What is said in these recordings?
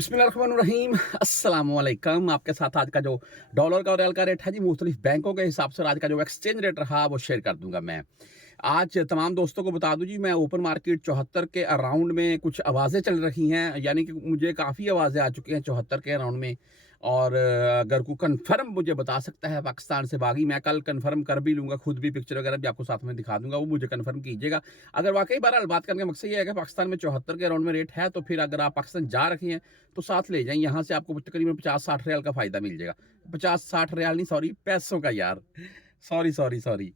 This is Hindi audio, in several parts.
बिस्मिल्लाहिर्रहमानिर्रहीम अस्सलाम वालेकुम। आपके साथ आज का जो डॉलर का और रियाल का रेट है जी, मुख्तलिफ बैंकों के हिसाब से, और आज का जो एक्सचेंज रेट रहा वो शेयर कर दूंगा मैं। आज तमाम दोस्तों को बता दूं जी, मैं ओपन मार्केट 74 के अराउंड में कुछ आवाज़ें चल रही हैं, यानी कि मुझे काफ़ी आवाज़ें आ चुकी हैं 74 के अराउंड में। और अगर कोई कन्फर्म मुझे बता सकता है पाकिस्तान से, बाकी मैं कल कन्फर्म कर भी लूँगा, खुद भी पिक्चर वगैरह भी आपको साथ में दिखा दूंगा, वो मुझे कन्फर्म कीजिएगा। अगर वाकई बहरहाल बात करने का मकसद ये है कि पाकिस्तान में 74 के अराउंड में रेट है, तो फिर अगर आप पाकिस्तान जा रखे हैं तो साथ ले जाएं, यहाँ से आपको तकरीबन 50-60 रियाल का फ़ायदा मिल जाएगा। 50-60 रियाल नहीं, सॉरी, पैसों का यार, सॉरी।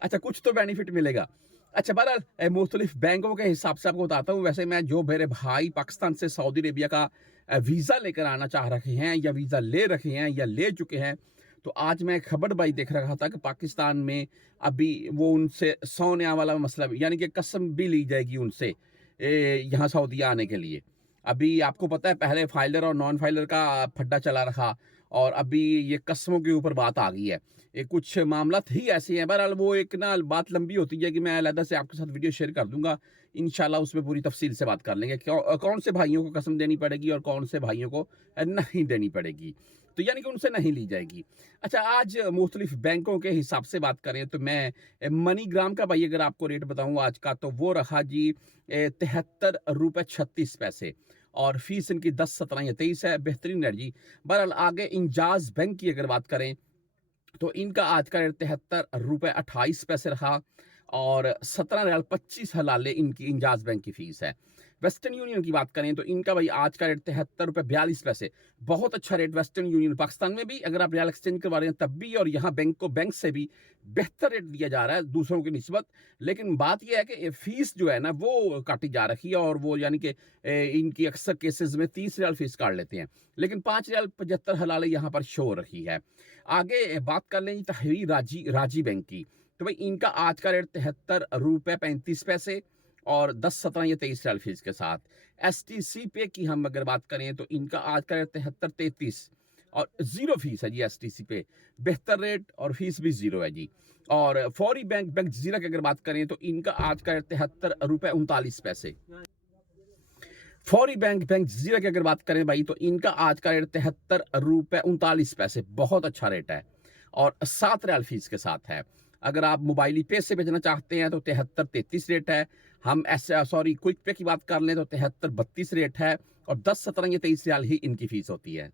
अच्छा, कुछ तो बेनिफिट मिलेगा। अच्छा, बहरहाल मुख्तलिफ बैंकों के हिसाब से आपको बताता हूँ। वैसे मैं, जो मेरे भाई पाकिस्तान से सऊदी अरेबिया का वीज़ा लेकर आना चाह रखे हैं, या वीज़ा ले रखे हैं, या ले चुके हैं, तो आज मैं खबर भाई देख रहा था कि पाकिस्तान में अभी वो उनसे सोने वाला मसला भी, यानी कि कसम भी ली जाएगी उनसे यहाँ सऊदीया आने के लिए। अभी आपको पता है, पहले फाइलर और नॉन फाइलर का फड्डा चला रहा, और अभी ये कस्मों के ऊपर बात आ गई है। ये कुछ मामला ही ऐसे हैं। बहरहाल वो एक ना बात लंबी होती है कि मैं अलहदा से आपके साथ वीडियो शेयर कर दूंगा, इंशाल्लाह उसमें पूरी तफसील से बात कर लेंगे, कौन से भाइयों को कसम देनी पड़ेगी और कौन से भाइयों को नहीं देनी पड़ेगी, तो यानी कि उनसे नहीं ली जाएगी। अच्छा, आज मुख्तलिफ बैंकों के हिसाब से बात करें तो मैं मनीग्राम का भाई अगर आपको रेट बताऊँ आज का, तो वो रहा जी 73 रुपये 36 पैसे, और फीस इनकी 10, 17 या 23 है। बेहतरीन है जी। बहरहाल आगे इंजाज बैंक की अगर बात करें तो इनका आज का रेट 73 रुपये 28 पैसे रहा, और 17 रियाल 25 हलाले इनकी इंजाज बैंक की फीस है। वेस्टर्न यूनियन की बात करें तो इनका भाई आज का रेट 73 रुपये 42 पैसे। बहुत अच्छा रेट वेस्टर्न यूनियन, पाकिस्तान में भी अगर आप रियल एक्सचेंज करवा रहे हैं तब भी, और यहाँ बैंक से भी बेहतर रेट दिया जा रहा है दूसरों की निस्बत। लेकिन बात यह है कि फीस जो है ना वो काटी जा रही है, और वो यानी कि इनकी अक्सर केसेस में 30 रियाल फीस काट लेते हैं, लेकिन 5 रियाल 75 हलाले यहाँ पर शो हो रही है। आगे बात कर लें तहरीर राजी बैंक की, तो भाई इनका आज का रेट 73 रुपये 35 पैसे, और 10, 17 या 23 रियाल फीस के साथ। STC पे की हम अगर बात करें तो इनका आज का रेट 73-33, और जीरो फीस है जी STC पे। बेहतर रेट और फीस भी जीरो है जी। और फौरी बैंक जजीरा की अगर बात करें तो इनका आज का रेट 73 रुपये 39 पैसे। फौरी बैंक जजीरा की अगर बात करें भाई, तो इनका आज का रेट 73 रुपये 39 पैसे। बहुत अच्छा रेट है, और 7 रियाल फीस के साथ है। अगर आप मोबाइली पे से भेजना चाहते हैं तो 73-33 रेट है। हम क्विक पे की बात कर लें तो 73-32 रेट है, और 10, 17 या 23 रियाल ही इनकी फीस होती है।